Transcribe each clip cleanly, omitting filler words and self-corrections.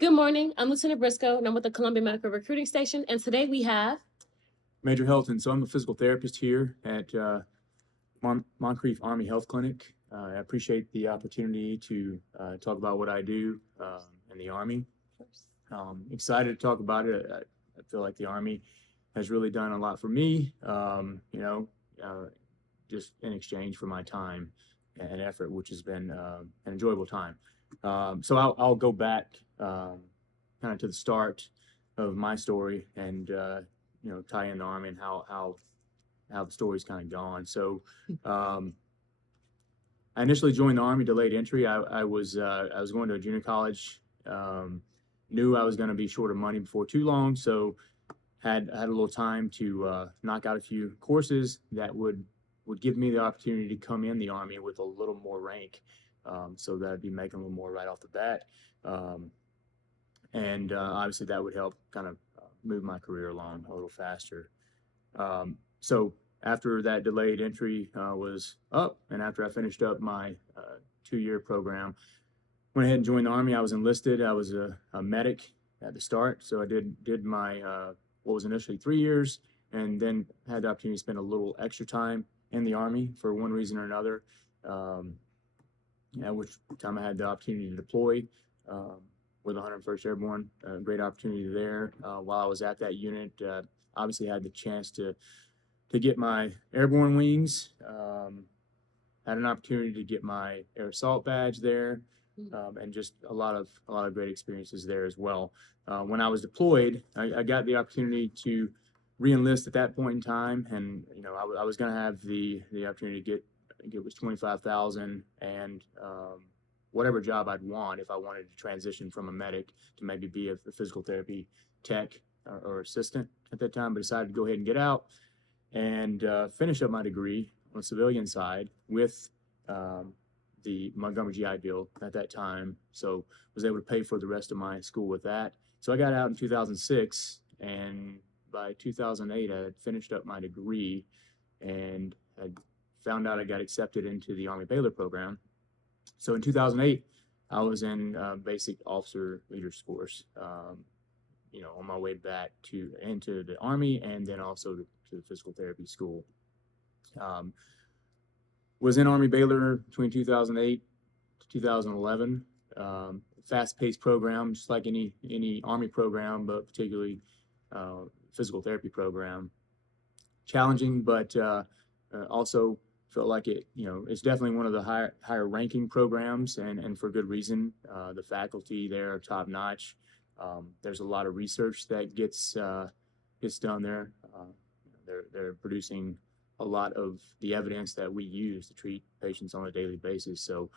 Good morning. I'm Lieutenant Briscoe, and I'm with the Columbia Medical Recruiting Station. And today we have Major Helton. So I'm a physical therapist here at Moncrief Army Health Clinic. I appreciate the opportunity to talk about what I do in the Army. Excited to talk about it. I feel like the Army has really done a lot for me, just in exchange for my time and effort, which has been an enjoyable time. So I'll go back kind of to the start of my story and tie in the Army and how the story's kind of gone. So I initially joined the Army, delayed entry. I was going to a junior college. Knew I was going to be short of money before too long, so had a little time to knock out a few courses that would give me the opportunity to come in the Army with a little more rank, so that I'd be making a little more right off the bat. And obviously that would help kind of move my career along a little faster. So after that delayed entry was up, and after I finished up my 2-year program, went ahead and joined the Army. I was enlisted. I was a medic at the start, so I did my what was initially 3 years, and then had the opportunity to spend a little extra time in the Army for one reason or another. At which time I had the opportunity to deploy with 101st Airborne. Great opportunity there. While I was at that unit, obviously had the chance to get my airborne wings. Had an opportunity to get my air assault badge there, and just a lot of great experiences there as well. When I was deployed, I got the opportunity to re-enlist at that point in time, and I was going to have the opportunity to get was 25,000 and whatever job I'd want if I wanted to transition from a medic to maybe be a physical therapy tech or assistant at that time, but decided to go ahead and get out and finish up my degree on the civilian side with the Montgomery GI Bill at that time. So was able to pay for the rest of my school with that. So I got out in 2006, and by 2008, I had finished up my degree and had found out I got accepted into the Army Baylor program. So in 2008, I was in basic officer leaders course, on my way back into the Army, and then also to the physical therapy school. Was in Army Baylor between 2008 to 2011. Fast-paced program, just like any Army program, but particularly physical therapy program. Challenging, but also felt like it's definitely one of the higher ranking programs, and for good reason. The faculty there are top notch. There's a lot of research that gets done there. They're producing a lot of the evidence that we use to treat patients on a daily basis. So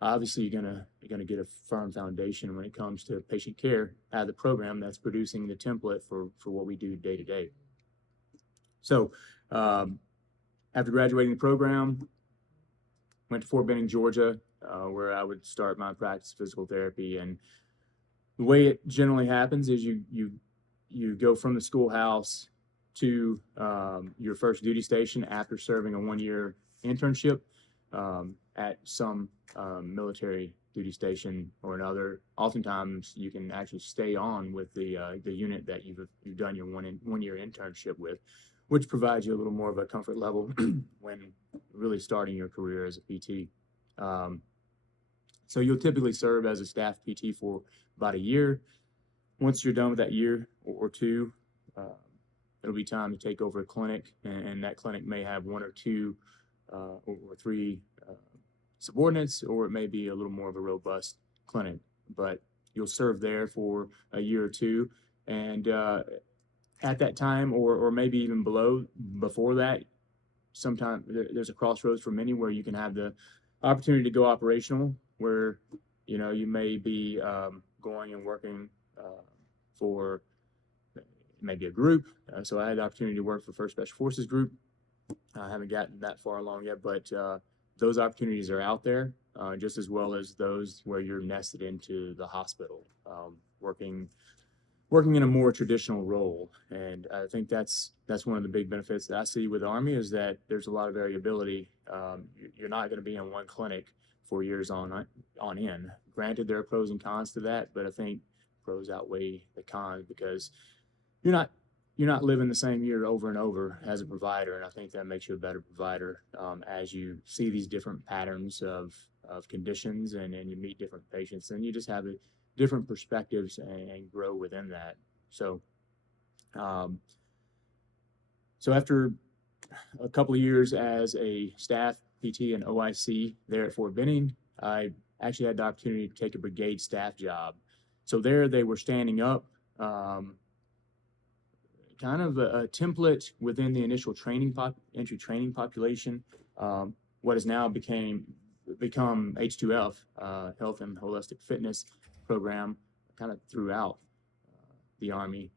obviously you're gonna get a firm foundation when it comes to patient care out of the program that's producing the template for what we do day to day. So after graduating the program, went to Fort Benning, Georgia, where I would start my practice of physical therapy. And the way it generally happens is you go from the schoolhouse to your first duty station after serving a 1-year internship at some military duty station or another. Oftentimes, you can actually stay on with the unit that you've done your 1-year internship with, which provides you a little more of a comfort level when really starting your career as a PT. So you'll typically serve as a staff PT for about a year. Once you're done with that year or two, it'll be time to take over a clinic, and that clinic may have 1 or 2 or 3 subordinates, or it may be a little more of a robust clinic. But you'll serve there for a year or two, and at that time, or maybe even before that, sometimes there's a crossroads for many where you can have the opportunity to go operational, where you may be going and working for maybe a group. So I had the opportunity to work for First Special Forces Group. I haven't gotten that far along yet, but those opportunities are out there, just as well as those where you're nested into the hospital, working in a more traditional role. And I think that's one of the big benefits that I see with the Army, is that there's a lot of variability. You're not going to be in one clinic for years on end. Granted, there are pros and cons to that, but I think pros outweigh the cons, because you're not living the same year over and over as a provider, and I think that makes you a better provider as you see these different patterns of conditions, and you meet different patients, and you just have different perspectives and grow within that. So, so after a couple of years as a staff PT and OIC there at Fort Benning, I actually had the opportunity to take a brigade staff job. So there they were standing up kind of a template within the initial entry training population, what has now become H2F, Health and Holistic Fitness program, kind of throughout the Army.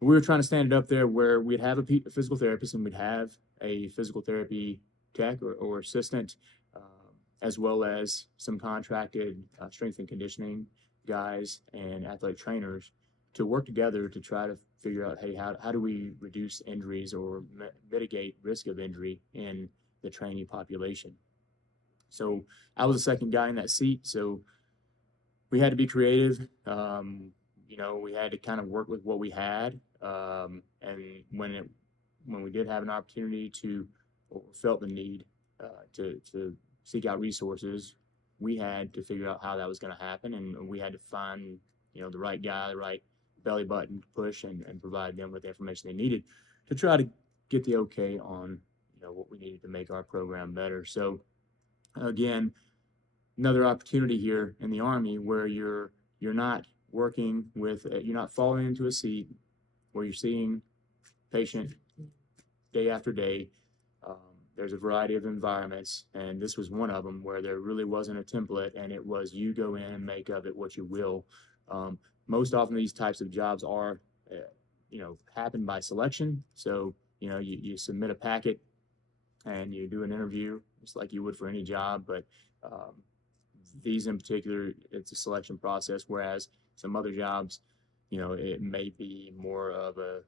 We were trying to stand it up there where we'd have a physical therapist, and we'd have a physical therapy tech or assistant, as well as some contracted strength and conditioning guys and athletic trainers to work together to try to figure out, hey, how do we reduce injuries or mitigate risk of injury in the trainee population? So I was the second guy in that seat, so we had to be creative. We had to kind of work with what we had, and when we did have an opportunity to, or felt the need to seek out resources, we had to figure out how that was going to happen, and we had to find the right guy, the right belly button to push and provide them with the information they needed to try to get the okay on what we needed to make our program better. So again, another opportunity here in the Army where you're not working with, you're not falling into a seat where you're seeing patient day after day. There's a variety of environments, and this was one of them where there really wasn't a template, and it was you go in and make of it what you will. Most often these types of jobs are, happen by selection. So, you submit a packet and you do an interview just like you would for any job, but these in particular, it's a selection process, whereas some other jobs, it may be more of a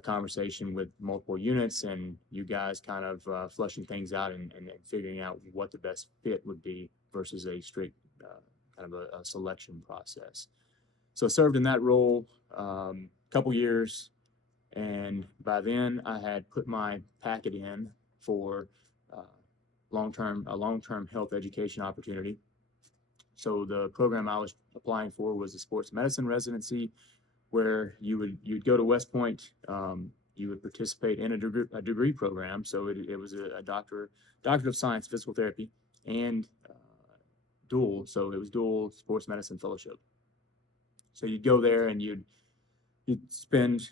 conversation with multiple units and you guys kind of flushing things out and figuring out what the best fit would be versus a strict kind of a selection process. So I served in that role a couple years, and by then I had put my packet in for a long-term health education opportunity. So the program I was applying for was a sports medicine residency, where you'd go to West Point, you would participate in a degree program. So it was a doctorate of science, physical therapy, and dual. So it was dual sports medicine fellowship. So you'd go there and you'd spend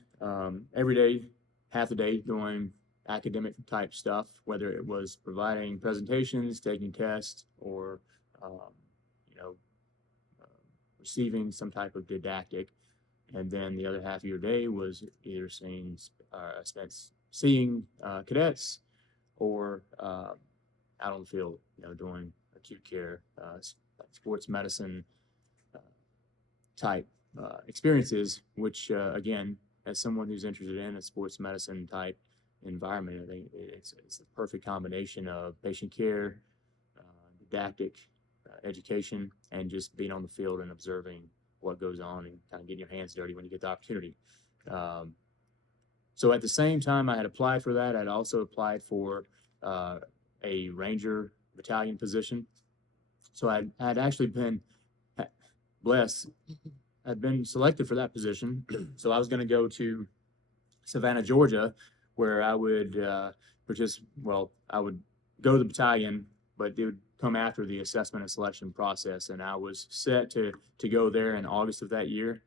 every day, half the day doing academic type stuff, whether it was providing presentations, taking tests, or receiving some type of didactic. And then the other half of your day was either spent seeing cadets or out on the field, doing acute care, sports medicine type experiences, which again, as someone who's interested in a sports medicine type environment, I think it's the perfect combination of patient care, didactic education, and just being on the field and observing what goes on and kind of getting your hands dirty when you get the opportunity. So at the same time I had applied for that, I'd also applied for a Ranger battalion position. So I'd actually been blessed. I'd been selected for that position. So I was going to go to Savannah, Georgia, where I would I would go to the battalion, but it would come after the assessment and selection process. And I was set to go there in August of that year,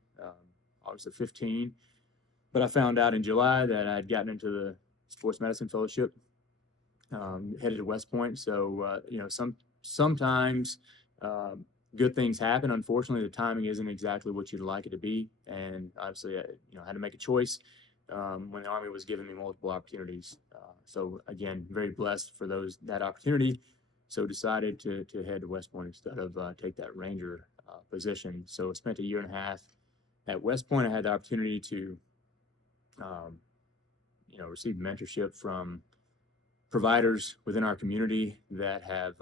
August of 15. But I found out in July that I'd gotten into the sports medicine fellowship, headed to West Point. So, sometimes good things happen. Unfortunately, the timing isn't exactly what you'd like it to be. And obviously, I had to make a choice when the Army was giving me multiple opportunities. So again, very blessed for that opportunity. So decided to head to West Point instead of take that Ranger position. So I spent a year and a half at West Point. I had the opportunity to, receive mentorship from providers within our community that have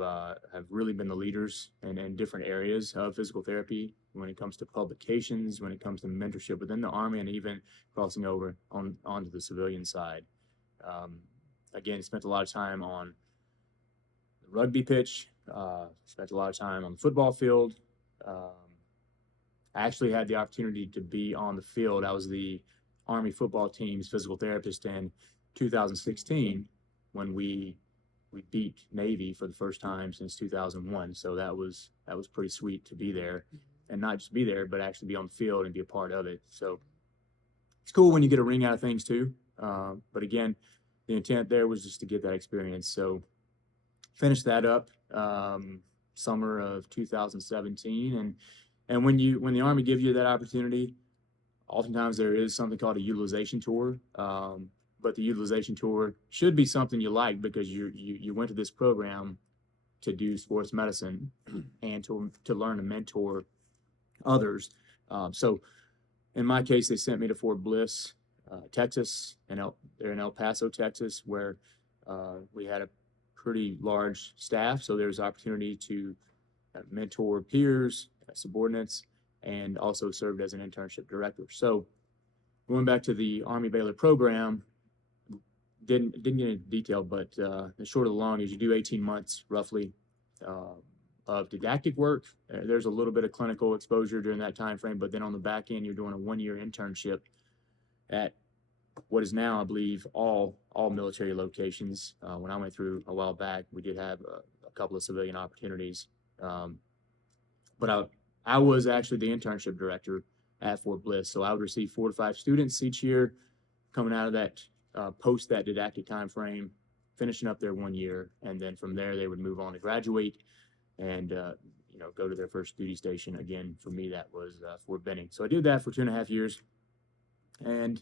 really been the leaders in different areas of physical therapy when it comes to publications, when it comes to mentorship within the Army, and even crossing over onto the civilian side. Again, spent a lot of time on the rugby pitch, spent a lot of time on the football field. I actually had the opportunity to be on the field. I was the Army football team's physical therapist in 2016 when we beat Navy for the first time since 2001. So that was pretty sweet to be there, and not just be there, but actually be on the field and be a part of it. So it's cool when you get a ring out of things too. But again, the intent there was just to get that experience. So finished that up summer of 2017, and when the Army gives you that opportunity, oftentimes there is something called a utilization tour. But the utilization tour should be something you like, because you went to this program to do sports medicine and to learn to mentor others. So in my case, they sent me to Fort Bliss, Texas, and they're in El Paso, Texas, where we had a pretty large staff. So there's opportunity to mentor peers, subordinates, and also served as an internship director. So going back to the Army Baylor program, didn't get into detail, but the short of the long is you do 18 months roughly of didactic work. There's a little bit of clinical exposure during that time frame, but then on the back end, you're doing a 1-year internship at what is now, I believe, all military locations. When I went through a while back, we did have a couple of civilian opportunities, but I was actually the internship director at Fort Bliss, so I would receive 4 to 5 students each year coming out of that post that didactic time frame, finishing up their 1 year, and then from there they would move on to graduate and go to their first duty station. Again, for me, that was Fort Benning. So I did that for 2.5 years, and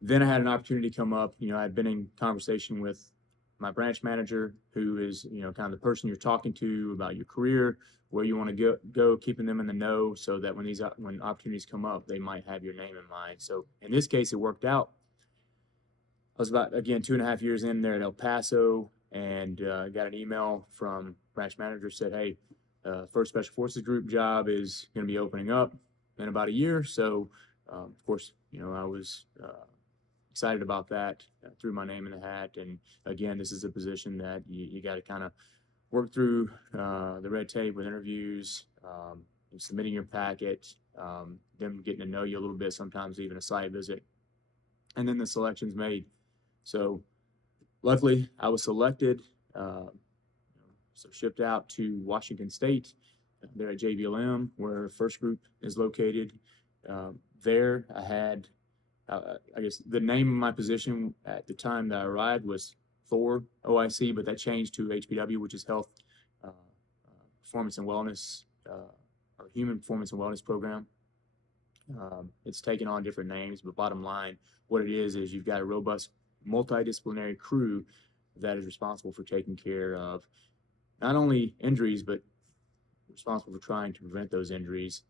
then I had an opportunity come up. I'd been in conversation with my branch manager, who is kind of the person you're talking to about your career, where you want to go, keeping them in the know, so that when opportunities come up, they might have your name in mind. So in this case, it worked out. I was about, again, 2.5 years in there at El Paso, and got an email from branch manager, said, hey, first Special Forces Group job is going to be opening up in about a year. So, of course, I was excited about that, threw my name in the hat. And again, this is a position that you got to kind of work through the red tape with interviews, submitting your packet, them getting to know you a little bit, sometimes even a site visit, and then the selection's made. So luckily, I was selected, so shipped out to Washington State. There at JBLM, where First Group is located. There, I had, I guess, the name of my position at the time that I arrived was Thor OIC, but that changed to HPW, which is Health Performance and Wellness, or Human Performance and Wellness Program. It's taken on different names, but bottom line, what it is you've got a robust multidisciplinary crew that is responsible for taking care of not only injuries, but responsible for trying to prevent those injuries.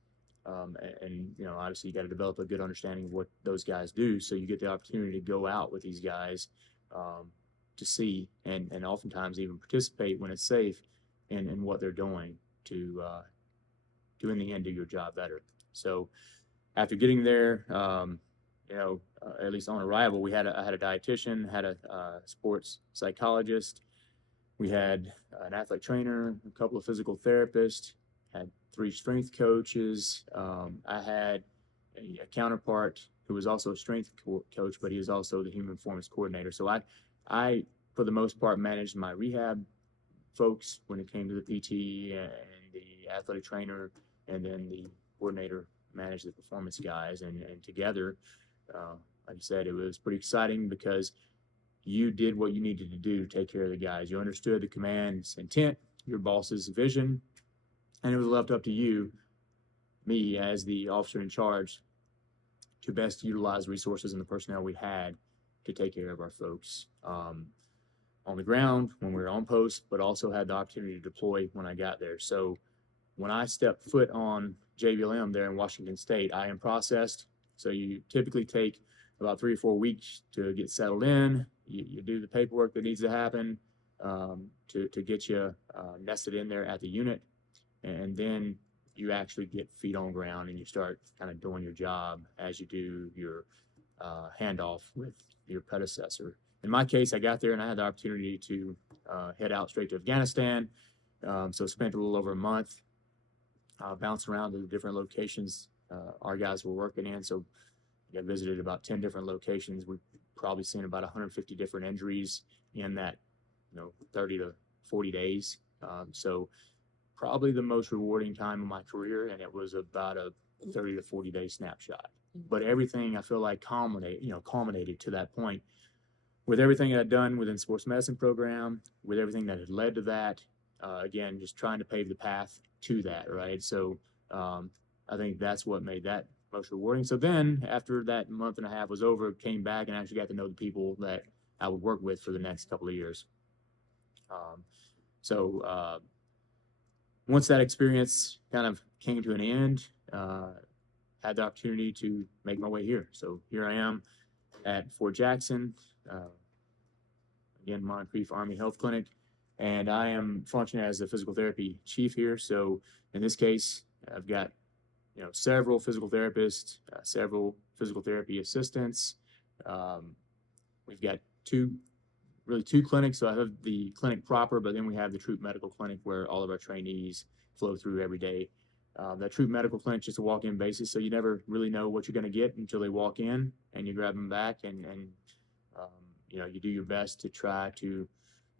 And obviously you got to develop a good understanding of what those guys do, so you get the opportunity to go out with these guys to see and oftentimes even participate when it's safe in what they're doing to in the end do your job better. So after getting there, at least on arrival, I had a dietitian, had a sports psychologist, we had an athletic trainer, a couple of physical therapists, had 3 strength coaches. I had a counterpart who was also a strength coach, but he was also the human performance coordinator. So I, for the most part, managed my rehab folks when it came to the PT, and the athletic trainer, and then the coordinator managed the performance guys. And together, like I said, it was pretty exciting because you did what you needed to do to take care of the guys. You understood the command's intent, your boss's vision, and it was left up to you, me as the officer in charge, to best utilize resources and the personnel we had to take care of our folks on the ground when we were on post, but also had the opportunity to deploy when I got there. So when I stepped foot on JBLM there in Washington State, I am processed. So you typically take about 3 or 4 weeks to get settled in. You do the paperwork that needs to happen to get you nested in there at the unit. And then you actually get feet on ground and you start kind of doing your job as you do your handoff with your predecessor. In my case, I got there and I had the opportunity to head out straight to Afghanistan. So spent a little over a month bouncing around to the different locations our guys were working in. So I visited about 10 different locations. We've probably seen about 150 different injuries in that, 30 to 40 days. So probably the most rewarding time of my career, and it was about a 30 to 40 day snapshot. But everything I feel like culminated to that point with everything I'd done within the sports medicine program, with everything that had led to that. Again, just trying to pave the path to that, right? So I think that's what made that most rewarding. So then, after that month and a half was over, came back and actually got to know the people that I would work with for the next couple of years. So once that experience kind of came to an end, had the opportunity to make my way here. So here I am at Fort Jackson, again, Moncrief Army Health Clinic, and I am functioning as the physical therapy chief here. So in this case, I've got several physical therapists, several physical therapy assistants. We've got two clinics. So I have the clinic proper, but then we have the Troop Medical Clinic where all of our trainees flow through every day. That Troop Medical Clinic is just a walk-in basis, so you never really know what you're going to get until they walk in, and you grab them back, and you do your best to try to,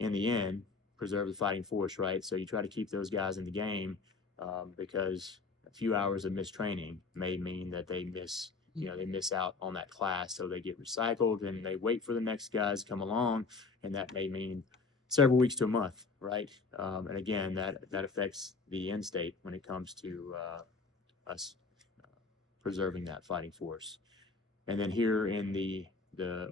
in the end, preserve the fighting force, right? So you try to keep those guys in the game because a few hours of missed training may mean that they miss out on that class, so they get recycled and they wait for the next guys to come along, and that may mean several weeks to a month, right? And again, that affects the end state when it comes to us preserving that fighting force. And then here in the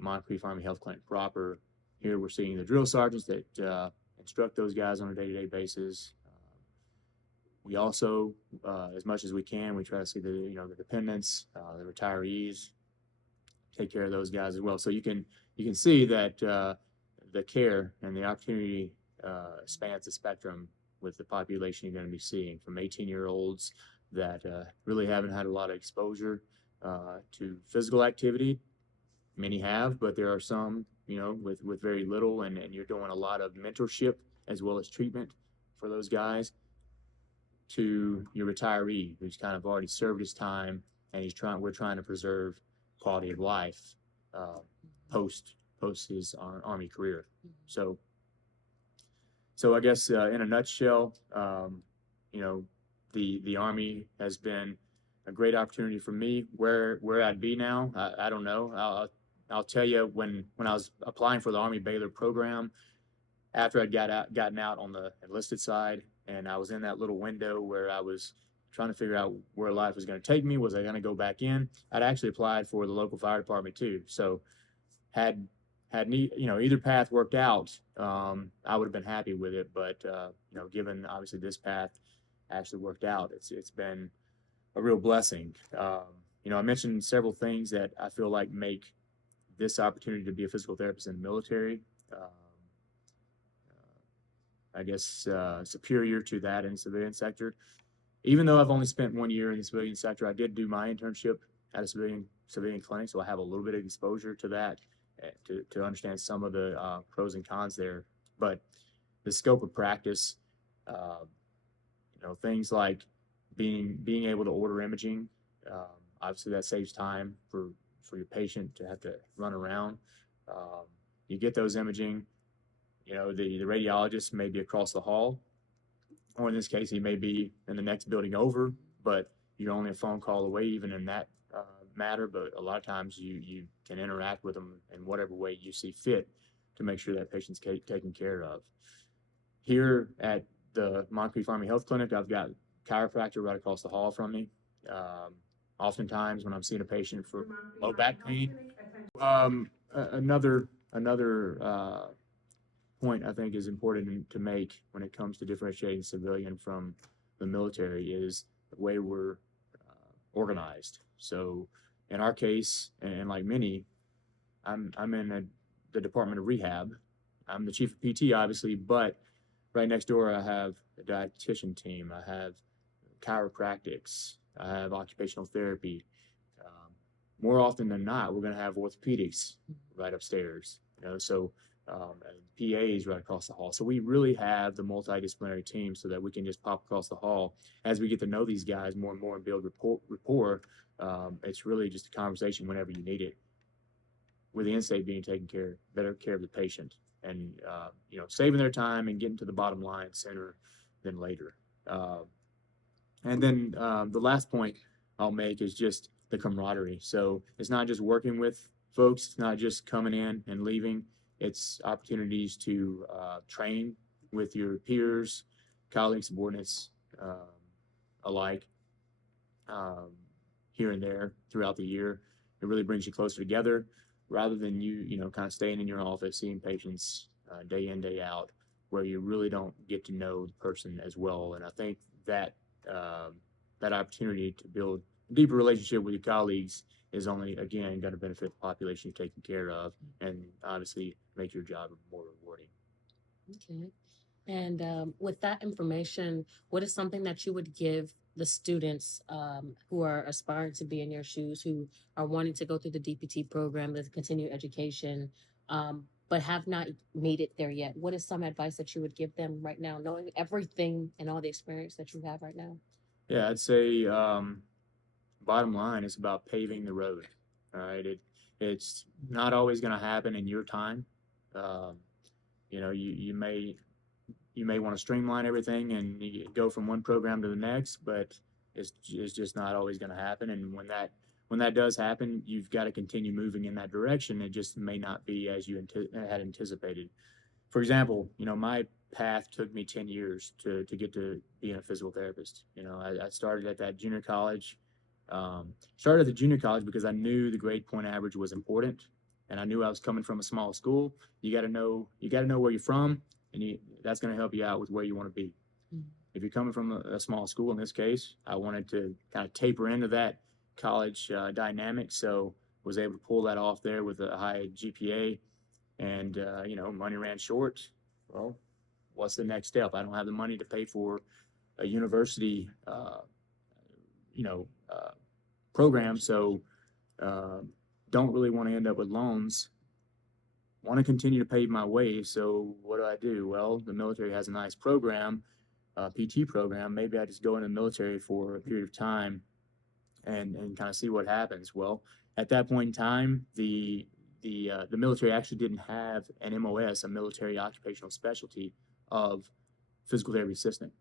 Moncrief Army Health Clinic proper, here we're seeing the drill sergeants that instruct those guys on a day-to-day basis. We also, as much as we can, we try to see the dependents, the retirees, take care of those guys as well. So you can see that the care and the opportunity spans the spectrum with the population you're going to be seeing, from 18-year-olds that really haven't had a lot of exposure to physical activity. Many have, but there are some, with very little, and you're doing a lot of mentorship as well as treatment for those guys, to your retiree who's kind of already served his time, and we're trying to preserve quality of life post his Army career. So I guess in a nutshell, the Army has been a great opportunity for me. Where I'd be now, I don't know. I'll tell you, when I was applying for the Army Baylor program, after I'd gotten out on the enlisted side, and I was in that little window where I was trying to figure out where life was going to take me. Was I going to go back in? I'd actually applied for the local fire department too. So had either path worked out, I would have been happy with it. But given obviously this path actually worked out, it's been a real blessing. I mentioned several things that I feel like make this opportunity to be a physical therapist in the military, I guess, superior to that in the civilian sector. Even though I've only spent 1 year in the civilian sector, I did do my internship at a civilian clinic, so I have a little bit of exposure to that to understand some of the pros and cons there. But the scope of practice, things like being able to order imaging, obviously that saves time for your patient to have to run around. You get those imaging. The radiologist may be across the hall, or in this case, he may be in the next building over, but you're only a phone call away, even in that matter. But a lot of times you can interact with them in whatever way you see fit to make sure that patient's taken care of. Here at the Moncrief Army Health Clinic, I've got chiropractor right across the hall from me. Oftentimes when I'm seeing a patient for low back pain, another point I think is important to make when it comes to differentiating civilian from the military is the way we're organized. So in our case, and like many, I'm in the Department of Rehab. I'm the chief of PT, obviously, but right next door I have a dietitian team. I have chiropractics. I have occupational therapy. More often than not, we're going to have orthopedics right upstairs. So and PAs right across the hall. So we really have the multidisciplinary team so that we can just pop across the hall as we get to know these guys more and more and build rapport. It's really just a conversation whenever you need it, with the end state being better care of the patient, and saving their time and getting to the bottom line sooner than later. And then the last point I'll make is just the camaraderie. So it's not just working with folks, it's not just coming in and leaving. It's opportunities to train with your peers, colleagues, subordinates alike, here and there throughout the year. It really brings you closer together, rather than you kind of staying in your office seeing patients day in, day out, where you really don't get to know the person as well. And I think that that opportunity to build a deeper relationship with your colleagues is only, again, going to benefit the population you're taking care of, and obviously make your job more rewarding. Okay. And with that information, what is something that you would give the students who are aspiring to be in your shoes, who are wanting to go through the DPT program, the continued education, but have not made it there yet? What is some advice that you would give them right now, knowing everything and all the experience that you have right now? Yeah, I'd say bottom line is about paving the road. All right, it's not always going to happen in your time. Um, you may want to streamline everything and you go from one program to the next, but it's just not always going to happen. And when that does happen, you've got to continue moving in that direction. It just may not be as you had anticipated. For example, my path took me 10 years to get to being a physical therapist. I started at that junior college. Started at the junior college because I knew the grade point average was important, and I knew I was coming from a small school. You got to know where you're from, and that's going to help you out with where you want to be. Mm-hmm. If you're coming from a small school, in this case, I wanted to kind of taper into that college dynamic, so was able to pull that off there with a high GPA, and money ran short. Well, what's the next step? I don't have the money to pay for a university program, so don't really want to end up with loans. Want to continue to pave my way, so what do? Well, the military has a nice program, PT program. Maybe I just go in the military for a period of time and kind of see what happens. Well, at that point in time, the military actually didn't have an MOS, a military occupational specialty of physical therapy assistant.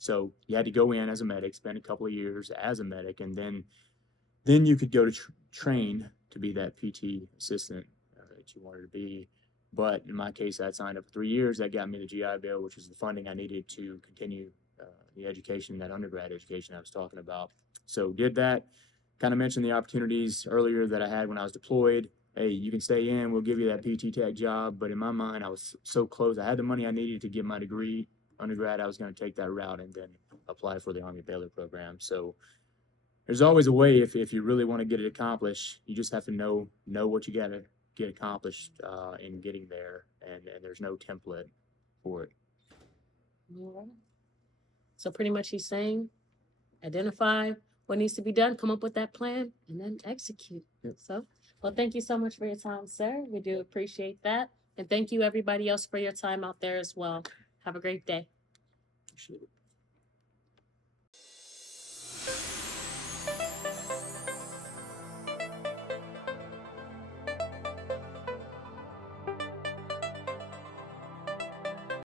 So you had to go in as a medic, spend a couple of years as a medic, and then you could go to train to be that PT assistant that you wanted to be. But in my case, I signed up for 3 years. That got me the GI Bill, which was the funding I needed to continue the education, that undergrad education I was talking about. So did that. Kind of mentioned the opportunities earlier that I had when I was deployed. Hey, you can stay in, we'll give you that PT tech job. But in my mind, I was so close. I had the money I needed to get my degree. Undergrad, I was going to take that route and then apply for the Army Baylor program. So there's always a way if you really want to get it accomplished. You just have to know what you got to get accomplished in getting there, and there's no template for it. All right. So pretty much he's saying, identify what needs to be done, come up with that plan, and then execute. Yep. So, well, thank you so much for your time, sir. We do appreciate that. And thank you everybody else for your time out there as well. Have a great day. Appreciate it.